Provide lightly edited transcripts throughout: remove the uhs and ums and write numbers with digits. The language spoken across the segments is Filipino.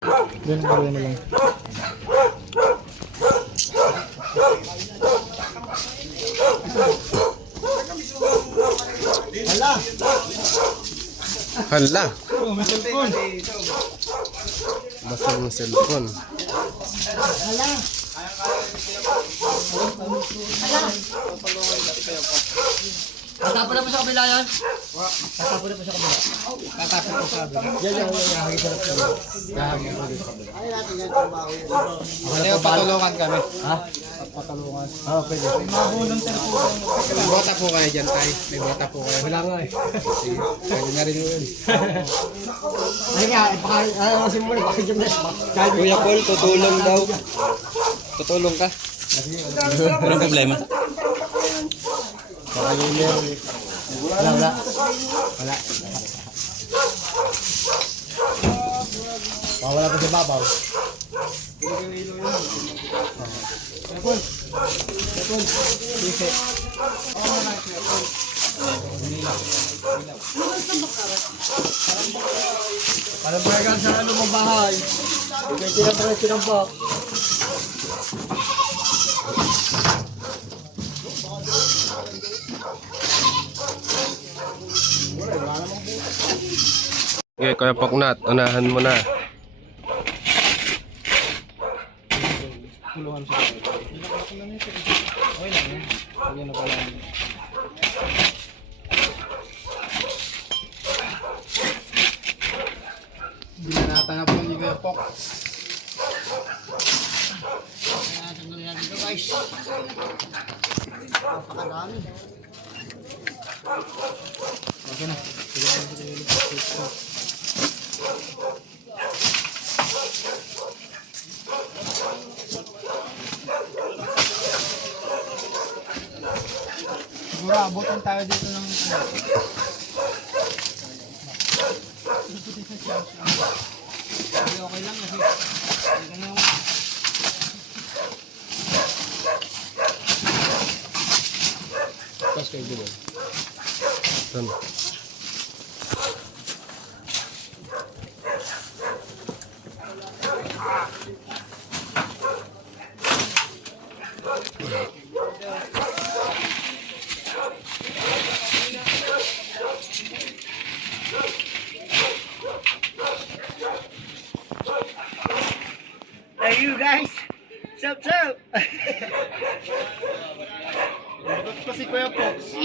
Ganun ba na lang. Hala! Hala! Oh, may cellphone! Basag ng cellphone. Hala! Tatapon na po sa kabila yan? Tatapon na po sa kabila. Tatapon po sa kabila. Yan. Hahagi sa kabila. Hahagi sa kabila. Ay natin yan trabaho yun. Ano patulungan kami? Ha? Patulungan. Oo, pwede. May volunteer po. May bota po kayo dyan, tay. May bota po kayo. Wala nga eh. Sige, pwede na rin yun. Ay nga, ipakasin mo na. Bakit yung next ba? Kuya Paul, tutulong daw. Tutulong ka? Anong problema? Baka yun meron eh. Wala. Wala pa sa babaw. Kapon. Sisi. Parang paragan sa ano mong bahay. Ikay tinaprak. Okay, Kuya Poknat, unahan mo na. Puluhan sa okay lang yan. Lagyan na pala. Binanata na po ni Kuya Pok. Kaya sandali natin ito guys. Napakadami. Okay na. Siguro abutin tayo dito ng okay lang kasi tapos kayo dito. Ano? Hey you guys! Sup? Mutot pa si Kuya Pox.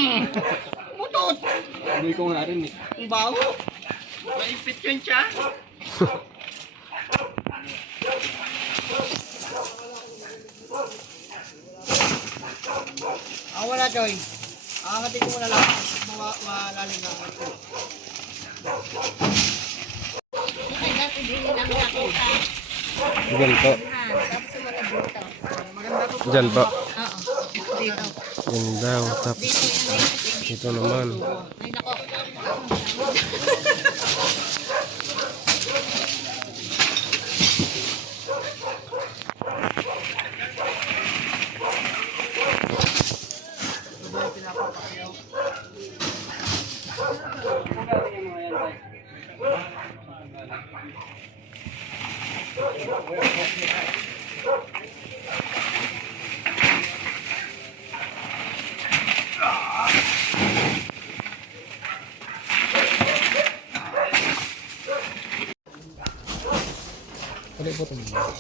Mutot! Hindi ko nga rin eh. Ang baho! Maipit yun siya! Wala Joy. Angatin ko muna lang. Malalim na. Okay, dati din lang nakita. Diyan po. Tapos wala dito. Diyan po. Oo, dito. Diyan daw. Tapos dito naman. Ay, nako.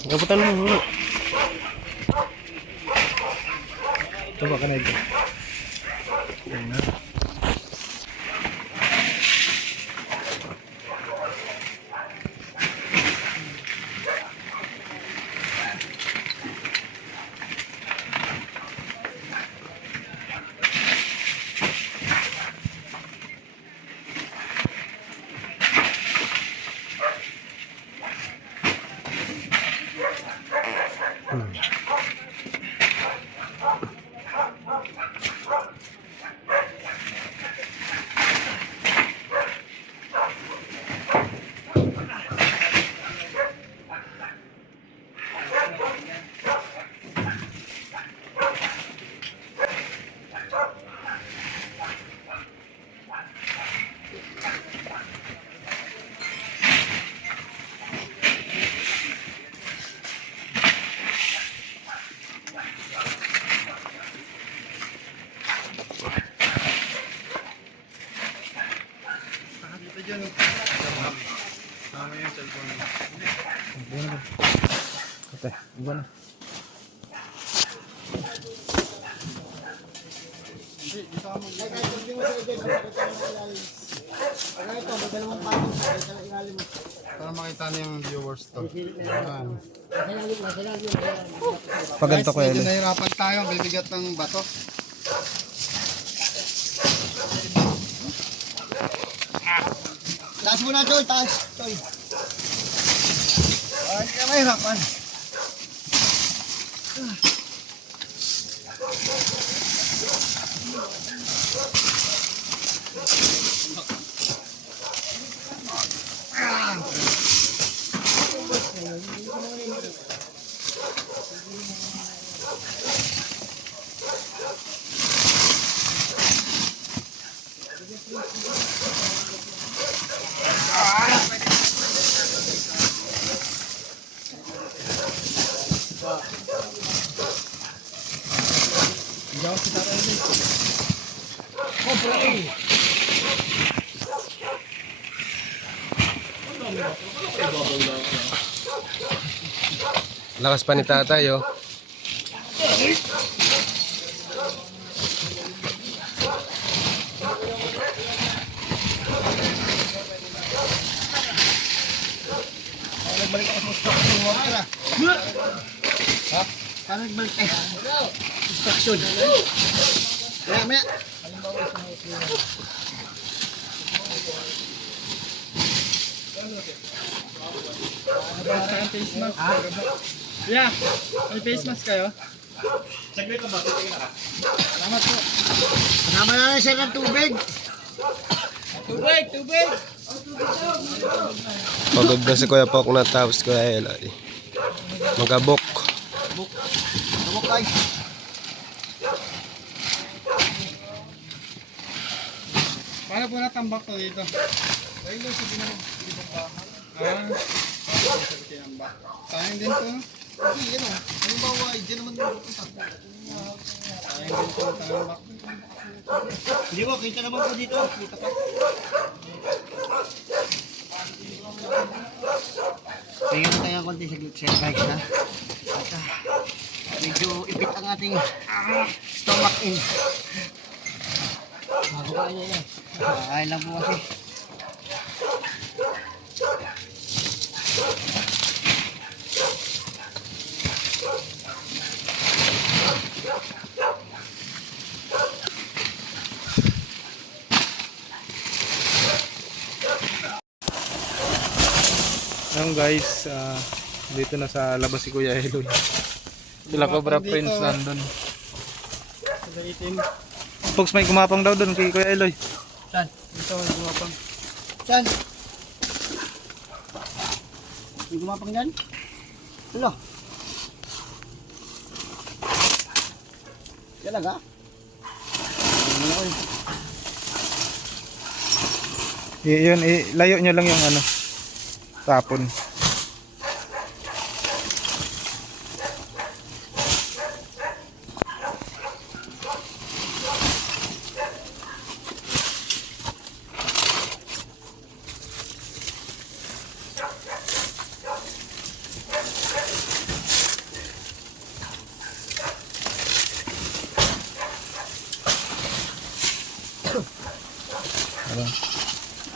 Gabutan mo muna. Coba ka na ito. Yan na. Ate, iba na. Para makita niyo yung viewers to. Ayan. Pag ganito ko Medyo yan. nahirapan tayo, ang bibigat ng bato. Taas mo na, Choy. Taas. Choy. Ay, kaya mahirapan. Lakas pa ni tatay, oh. Nagbalik ako sa stock ng water ah. Ha? Paano nagbalik tayo? Instruction. Maya, maya. Face mask. Yeah, may face mask kayo? Kasama na lang siya ng tubig. Tubig, tubig. Pagod na si Kuya Pok na tapos Kuya Eloy. Magabok. Tumok tayo. Paano po natambak to dito? Dahil doon sa binabang sa tinambak. Sayang din to. Hindi, yan o. Halimbawa, dyan naman yung pupunta. Sayang din to tambak. Hindi ko, kita naman po dito. Kita pa. Tingnan mo tayo ng konti sa glitch guys ha. At medyo ipit ang ating stomach in. Kain na. Kain lang po kasi. Ayun guys, dito na sa labas si Kuya Eloy. Sila Cobra Prince nandun. Folks, may gumapang daw doon kay Kuya Eloy. Saan? Dito may gumapang. Saan? May gumapang dyan? Wala. Talaga? Yun, layo nyo lang yung ano, tapon.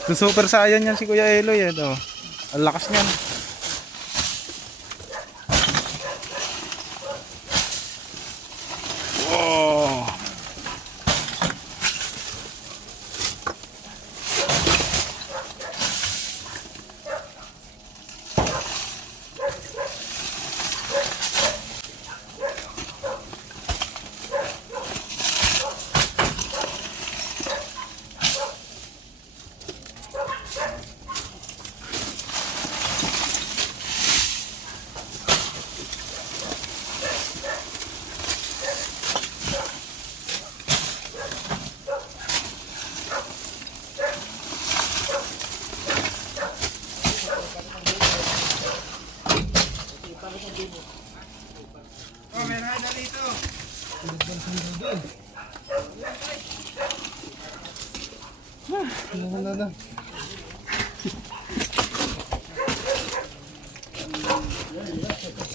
So, super saiyan yan si Kuya Eloy. Ito. Ang lakas niyan. Wow. Oh, meron na dito.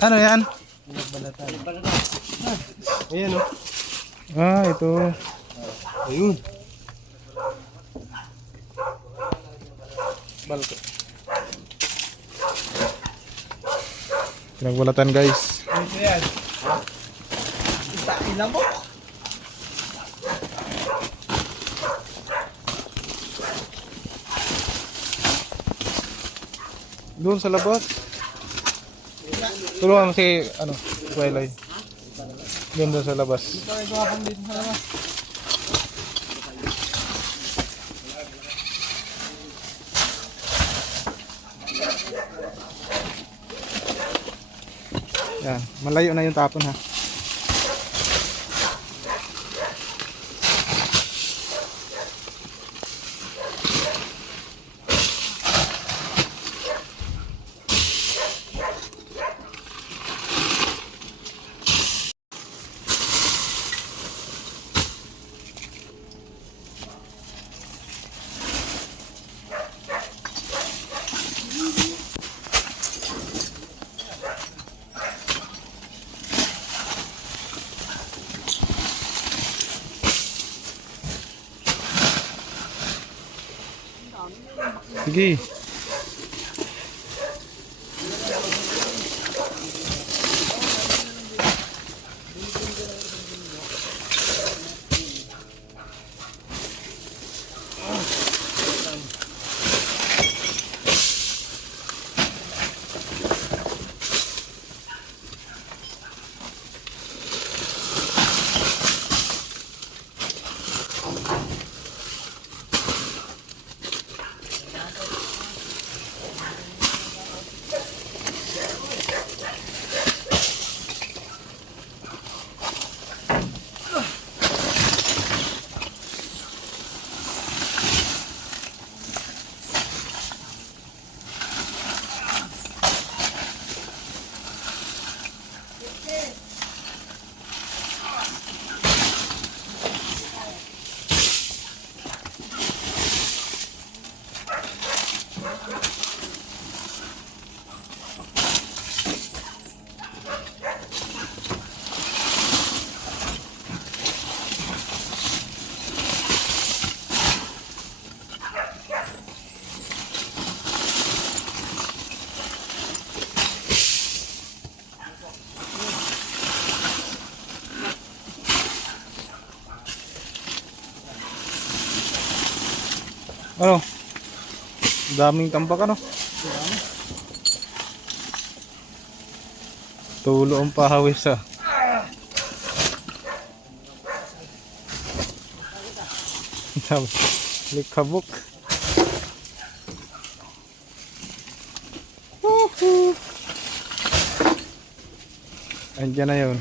Ano yan? Ayan o. Ah, ito. Ayun. Balko. Pinagbalatan guys. Ito yan. Ilan mo? Doon sa labas. Tulungan mo si ano, Twilight. Doon sa labas. Ito ay gawapang dito sa labas. Yan, malayo na yung tapon ha. Sige. Ano? Daming tambak ano? Tulo ang pahawis ah. Likabok. Andiyan na yun.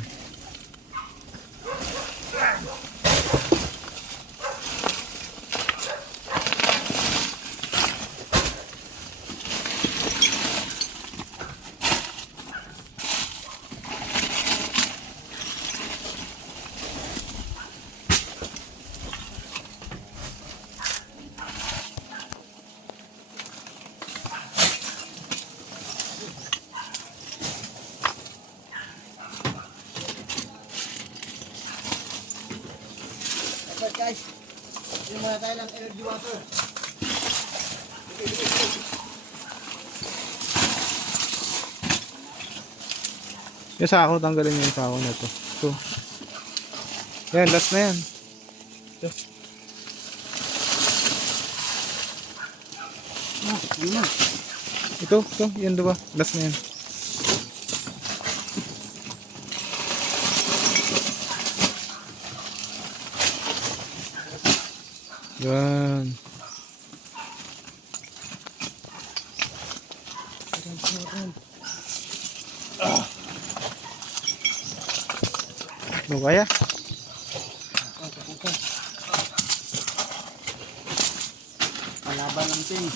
Guys, hindi muna tayo ng energy water. Yung sako, tanggalin yung sako na to. Ito. Yan, last na yan. Ito. Ito, yan diba? Last na yan. Yan. Ano kaya? Malaban ng team.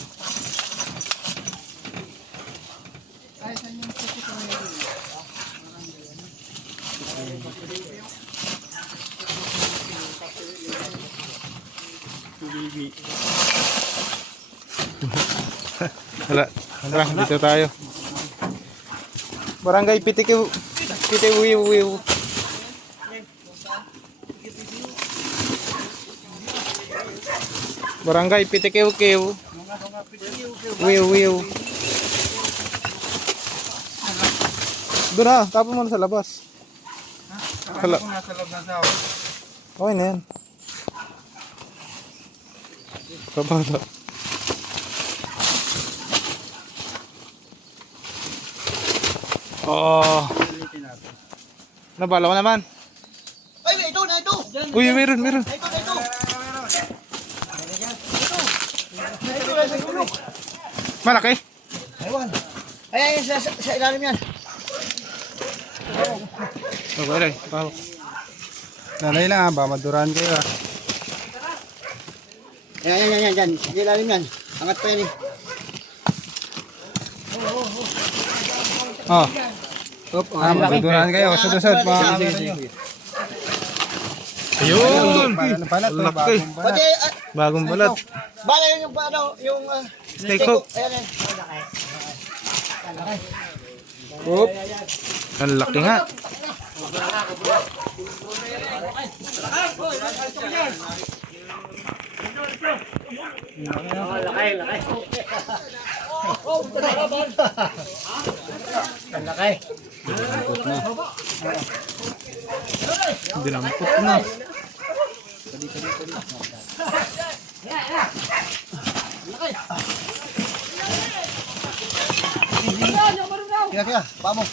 Wala. Tara, dito tayo. Barangay Pitikiw. Pitiwiw. Barangay Pitikiw. Wiw. Doon na, tapon mo na sa labas. Akala ko nasa loob ng sao. Okay na yan. Kabala. Oh. Nabala ko naman. Ay, ito na ito. Uy, meron. Ito. Malaki. Ewan. Ay, sa ilalim yan. Okay lang, pahok. Lalay lang, ba maduran kayo ah. Yan. Sa ilalim yan. Angat pa yan eh. Oh. Maduran kayo, susod mga. Ayun! Balat to, Laki. bagong balat. Pwede, Bagong balat. bala yung ano, yung Steak hook. Ayan. Oop. Ang laki nga. Dinampot na. Tiga, pamo.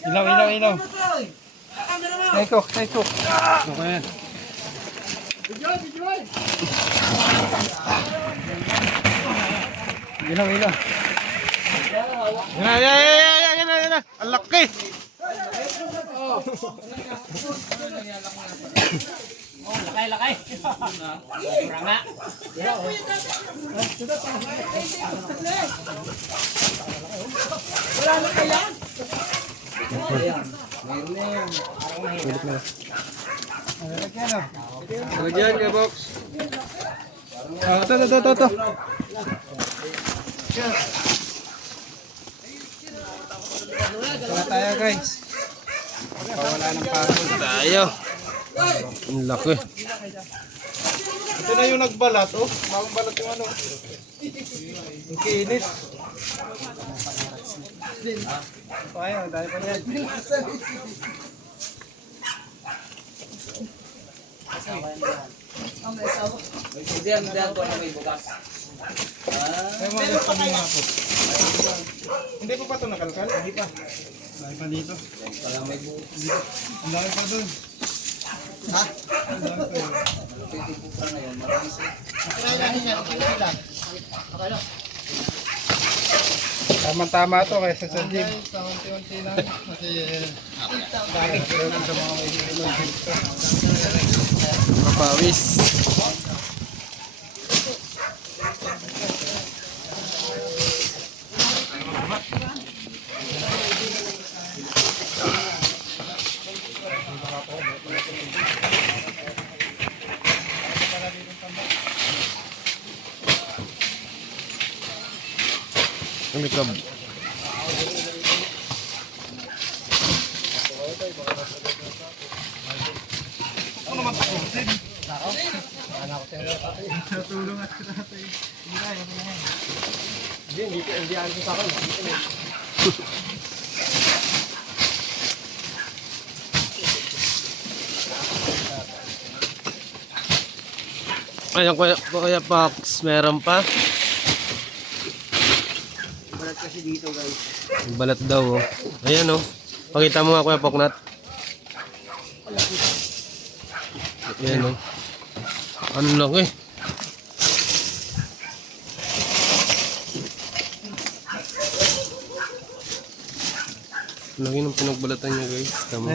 Ilaw. Taykok. Okay yan. Ilaw. Yan na. Ang laki. Lakay. Mura nga. Lagyan ka, box. Ito. Wala tayo guys. Pawala ng pagod. Tayo. Ang laki. Ito na yung nagbalat, oh. Bagong balat yung ano. Ang kinis. Ayaw, dahil pa yan. Ay, mga gusto mo nga po. Hindi pa ito nakalkal? Hindi pa. Dahil pa dito. Ang dami pa dun. Tama-tama to kaysa sa gym. Unti-unti lang. Kasi dami sa mga Mapawis. Ang likab. Ayun, Kuya Pax, meron pa? Balat kasi dito guys. Balat daw, oh. Ayan, oh. Pakita mo nga, Kuya Poknat. Ayan, oh. Ano laki? Laki ng pinagbalatan niya, guys. Tama.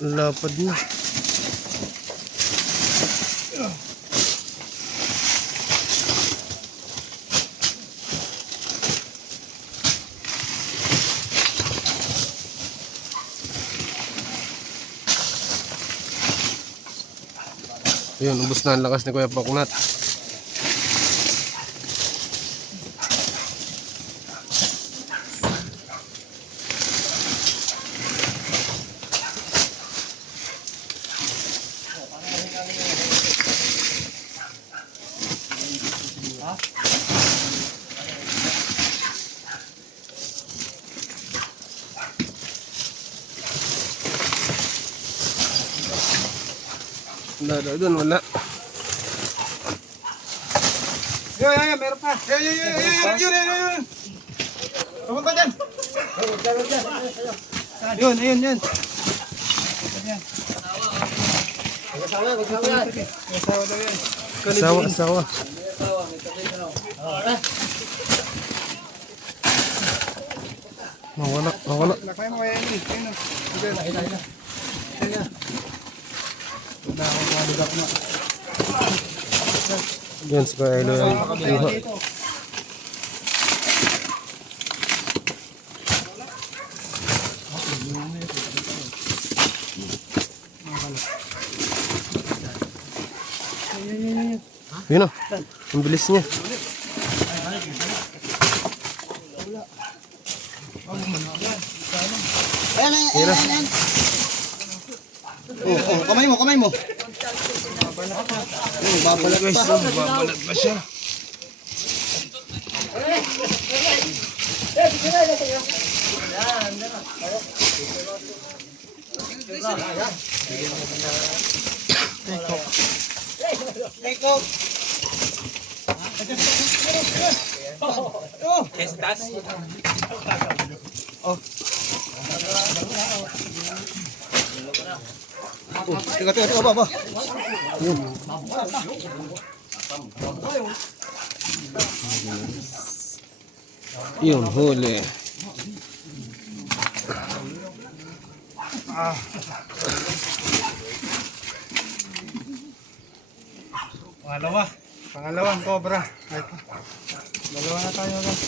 Lapad na. Ayun, ubos na ang lakas ni Kuya Poknat. Wala daw doon, wala. Yun, meron pa. Yun. Pumunta dyan. Yun. Asawa daw yan. Asawa. Mawala. Lakay mo kaya yun. Ayun. Wala akong kalugap na. Yan, si Kuya Eloy ang kuha. Yun o, ang bilis niya. Ayan. Oh, kamay mo. Babalat pa. Babalat pa siya. Teka, baba. Yun, huli. Pangalawang cobra. Ito. Dalawa na tayo agad.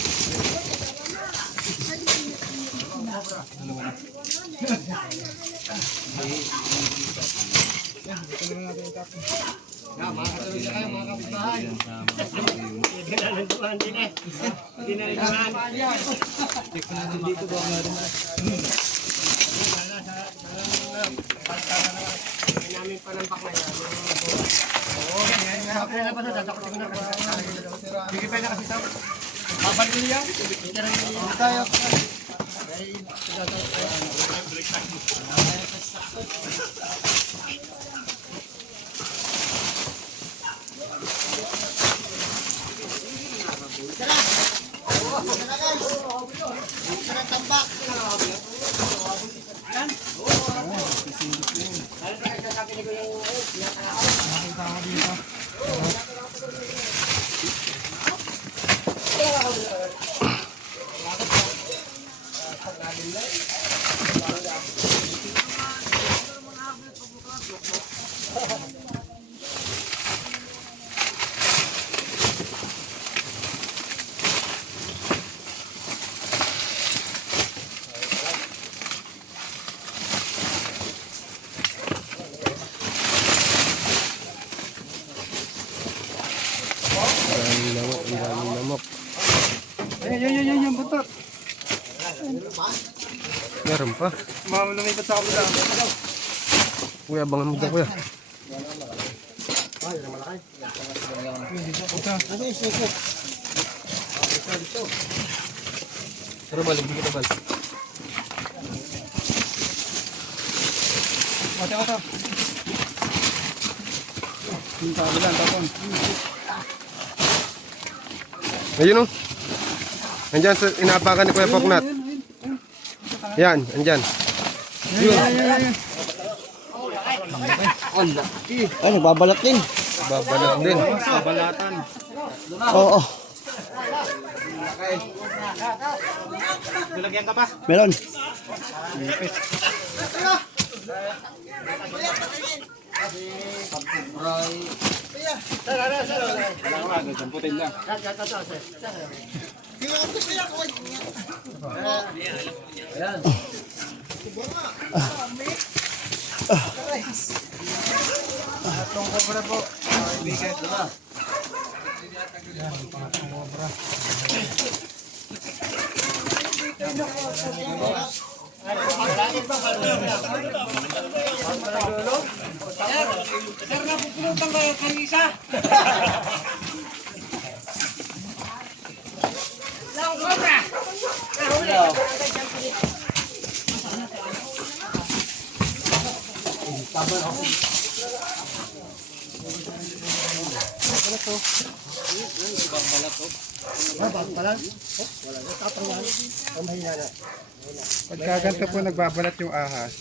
Yan, buntot. Meron pa. Lumipat sa kabila. Kuya, abangan mo dyan, kuya. Pero balik, hindi kita balik. Ito. Yung kabila, tapon. Ayun o. Andyan, inaapakan ni Kuya Poknat. Yan, andyan. Yan. Ay, nagbabalat din. Babalat din. Balatan. Oo. Nilagyan ka pa? Meron. Samputin lang. Tatlong cobra po. Bigat. Yan, pangatlong cobra. oh. Pagka ganito po nagbabalat yung ahas,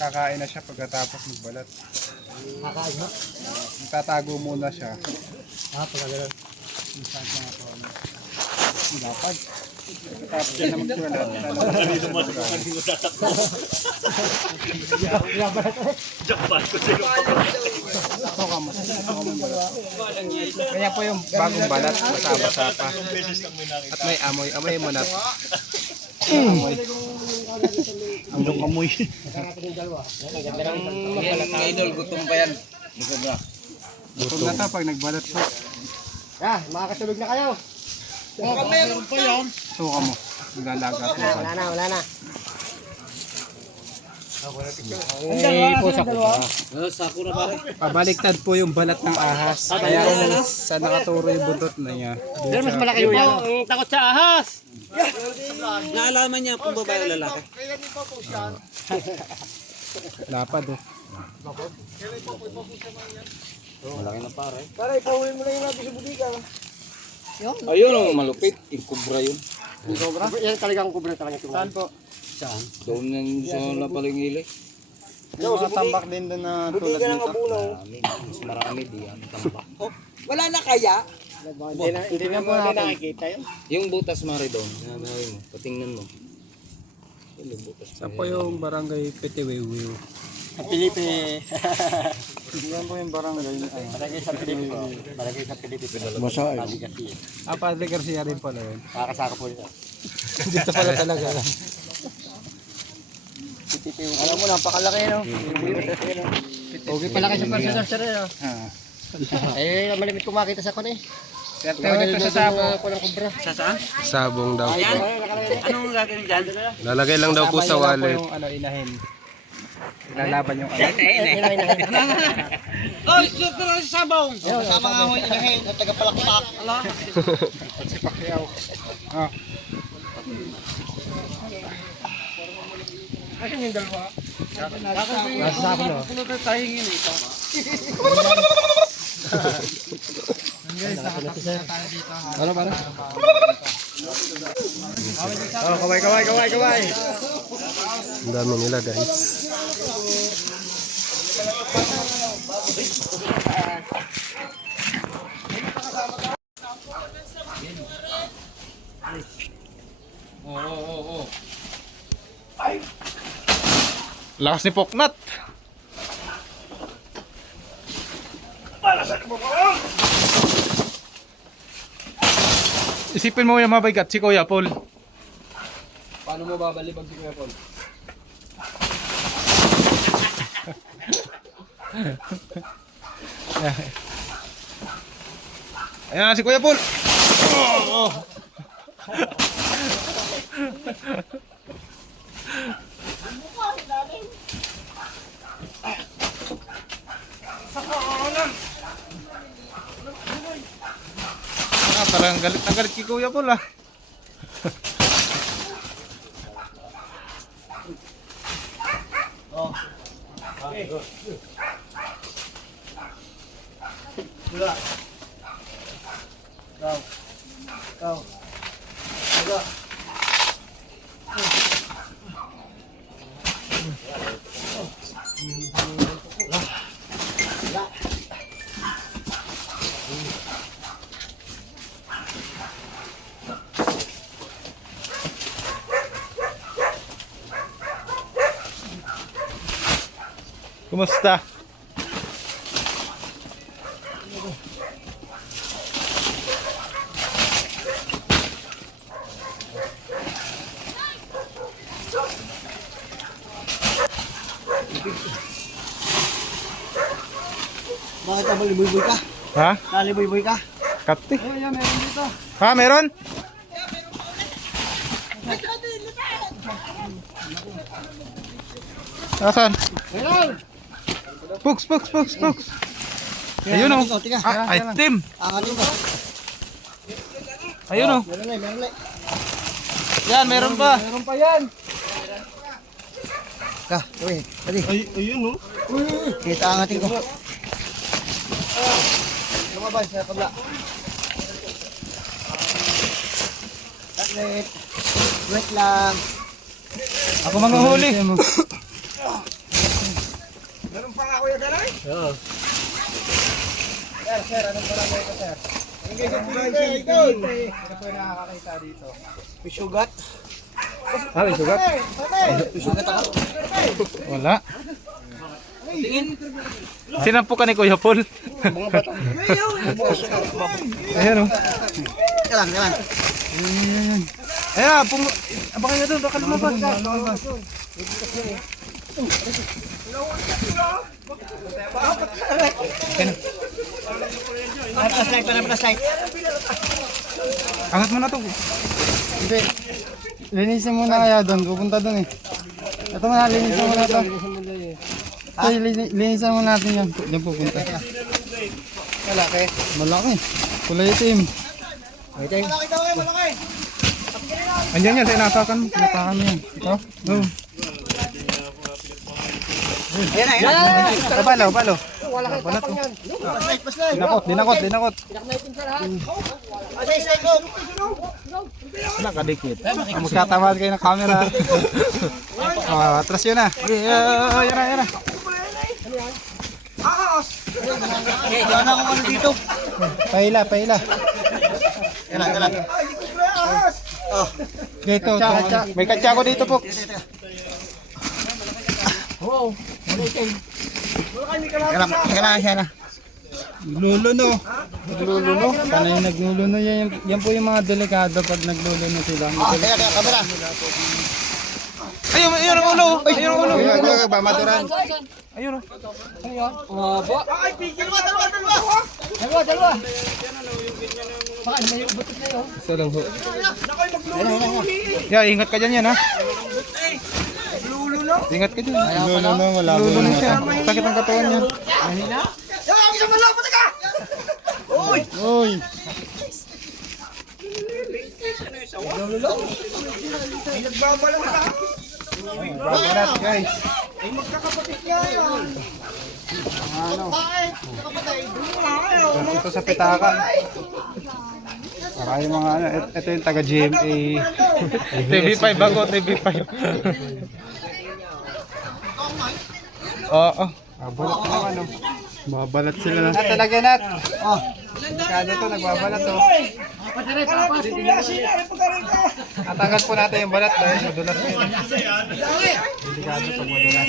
kakain na siya pagkatapos magbalat. Kakain mo. Tatago muna siya. Pagkagalan. Dapat. Pagkatapos yan na magsulat. Kaya po yung bagong balat, basa-basa pa. At may amoy. Amoy mo na. Amoy. Anong kamoy? Idol, gutom pa yan. Gutom na to pag nagbalat po. Makakatulog na kayo. Meron pa yan. Suka mo. Nilalaga po. Wala na. Sakura pare. Pabaliktad po yung balat ng ahas. Kaya sa nakaturo yung buntot na niya. Pero mas malaki yung ang takot sa ahas. Naalaman niya kung babae o lalaki. Lapad oh. Malaki na pare. Pare, ipahuli mo na yung natin sa butika. Ayun oh, malupit. Yung kubra yun. Yan talagang kubra talaga. Saan po? Saan? Doon yung sa lapalingili. Yung mga tambak din doon na tulad nito. Marami. Mas marami diyan. Tambak. Wala na kaya? Hindi na po nakikita yun. Yung butas mare doon. Sinabi mo. Patingnan mo. Yung butas. Saan po yung barangay Petiwewiw? Sa Pilipi. Yan po yung barangay. Palagay sa Pilipi. Palagay sa Pilipi. Masay. Kasi Padre Garcia rin pala yun. nakakasaka po nito. Dito pala talaga. Alam mo, napakalaki no? Okay pala kayo sa personal sir. Malimit ko makita sa kon eh. Yan tayo ito sa sabo. Ako ng kubra. Saan? Sabong daw po. Anong gagawin dyan? Lalagay lang daw po sa wallet. Yung ano, inahin. Ilalaban yung ano. Oh, ito na sa sabong. Kasama nga mo inahin at tagapalakpak. Si Pacquiao. Ah. Asan yung dalawa? Nasa ako no? Ano ba na? Oh, kaway. Ang dami nila guys. Lakas ni Poknat. Isipin mo yung mabigat si Kuya Paul. Paano mo babalibag si Kuya Paul? Ayan na si Kuya Paul. Parang galit na galit kay Kuya Paul ah. Kumusta? Bakit ka liboy-boy ka? Ha? Naliboy-boy ka? Kati. Ayan, meron dito. Ha, meron? Asan? Meron! Pugs. Ayun oh. Tika. Ah, item. Angatin ko. Ayun oh. Meron na. Yan, meron pa. Meron pa yan. Ka, uy, dali. Ayun no. Kita angatin ko. Tumabay sa kabla. Taklit. Wait lang. Ako manguhuli. Meron pa nga kuya Dalay? Oo. Sir, anong barangay ka, sir? Hindi ka barangay ito. Ito po yung nakakakita dito. May sugat? Ah, may sugat? May sugat ako? Wala. Sinampo ka ni Kuya Paul. Mga bata. Ayan o. Kailan. Ayan, abangan nyo doon, baka lumabas. Flashlight. Angat mo na to. Hindi. Linisin mo na kaya doon. Pupunta doon eh. Ito mo na, linisin mo na ito. Ay, linisan mo natin yan. Diyan pupunta. Malaki. Malaki. Kulay itim. Malaki daw eh, malaki. Andiyan yan, sinasakan mo. Pinatakan mo yan. Ito? Oo. Ayan na. Balo. Wala kayo tapang yan. Flashlight. Dinakot. Asay ko. Nakadikit. Magkatamad kayo ng camera. Atras yun na. Yan na. Okay, diyan ako ano dito. Paila. Kailan. Oh. Dito. May katsa ko dito po. Kailan siya na. Nagluluno. Paano yung nagluluno? Yan po yung mga delikado pag nagluluno sila. Kaya kamera. Ayun ang ulo. Ayun ang ulo. Ba, maturan. Ayun o. Ay, pigil mo. Dalawa. Baka may ubutot na yun. Isa lang ho. Yeah, ingat ka dyan yan ha. Ingat ka dyan. Nagluluno, wala po. Luluno siya. Sakit ang katawan yan. Isang malapot ka! Uy! Ay, nagbabalang ka! Babarat guys. Ay, magkakapatid nga yun! Bakit? Kakapatid? Ito sa pitaka. Para yung mga ano. Ito yung taga GMA. TV5 ako, TV5. Oo. Babalat na naman o. Mabalat sila na. Nat, talagyan nat. Oh. Kado to, nagbabalat o. Natanggal po natin yung balat dahil madulas na yun. Delikado pag madulas.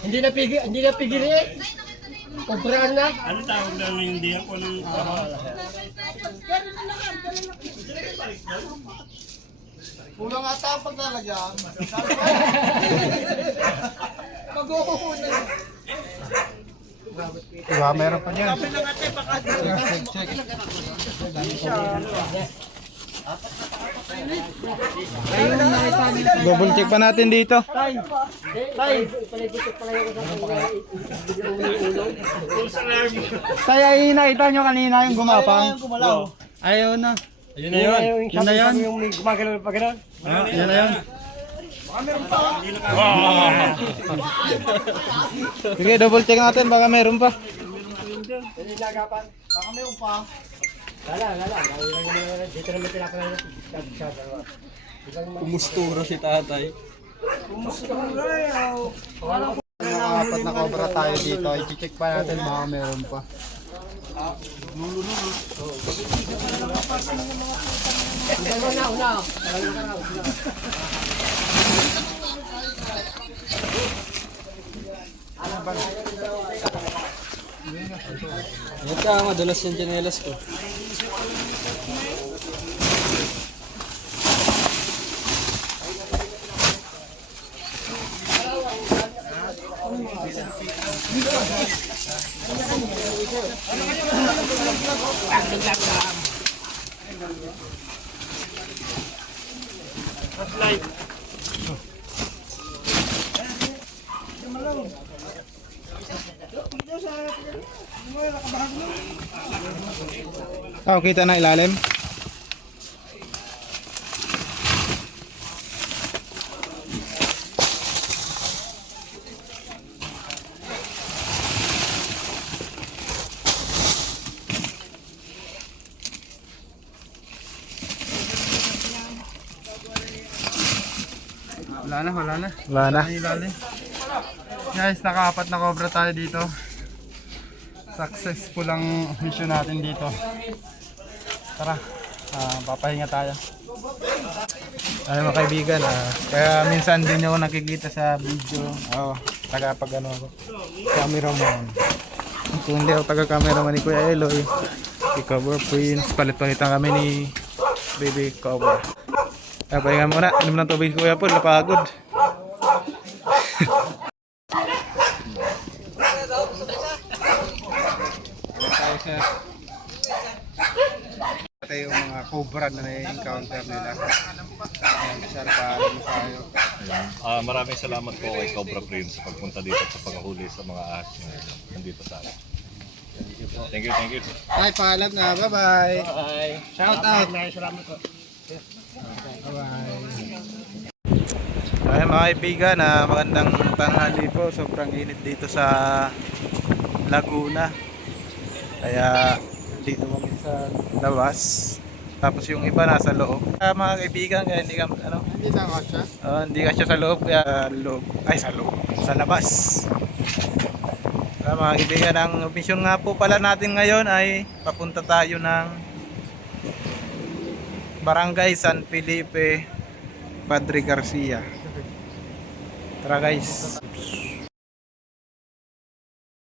Hindi na pigil eh! Komprahan na! Ano tawag na ng hindi ako ng Kulang ata ang paglalagyan. Mag-uuhuli. Diba, meron pa dyan. Double check pa natin dito. Tay! Palibutok pala yung Kaya nakita nyo kanina yung gumapang. gumalaw. Ayaw na. Ayun na yun. Yun na yun. Yung gumagalaw pa gano'n. Yun na yun. Sige, double check natin. Baka meron pa. Hindi nagapan. Baka mayroon pa. Wala. Dito naman tinapala natin. Umusturo si tatay. Apat na cobra tayo dito. I-check pa natin baka meron pa. Ito madalas yung tsinelas ko. Kita na ilalim. Wala na. Wala na. Ang ilalim. Guys, nakaapat na cobra tayo dito. Successful ang mission natin dito. Tara, papahinga tayo. Ay mga kaibigan, kaya minsan din ako nakikita sa video. Tagapag ano ako. Cameraman. Kung hindi ako taga-cameraman ni Kuya Eloy, si Cover Prince, palit-palitan kami ni Baby Cover. Kaya pahinga muna, inom ng tubig Kuya Paul, napagod. Tayo sa ito yung mga cobra na na-encounter nila. Sir, paalam na tayo. Maraming salamat po kay Cobra Prince sa pagpunta dito at sa paghuli sa mga ahas na nandito sa akin. Thank you, thank you. Ay, paalam na. Bye-bye. Bye. Shout out. Salamat po. Bye-bye. Ay mga kaibigan, magandang tanghali po. Sobrang init dito sa Laguna. Kaya dito kami sa labas. Tapos yung iba nasa loob. Mga kaibigan, kaya hindi ka Hindi na ako siya. hindi ka siya sa loob, kaya loob. Ay sa loob, sa labas. Kaya mga kaibigan, ang mission nga po pala natin ngayon ay papunta tayo ng Barangay San Felipe, Padre Garcia. Tara guys.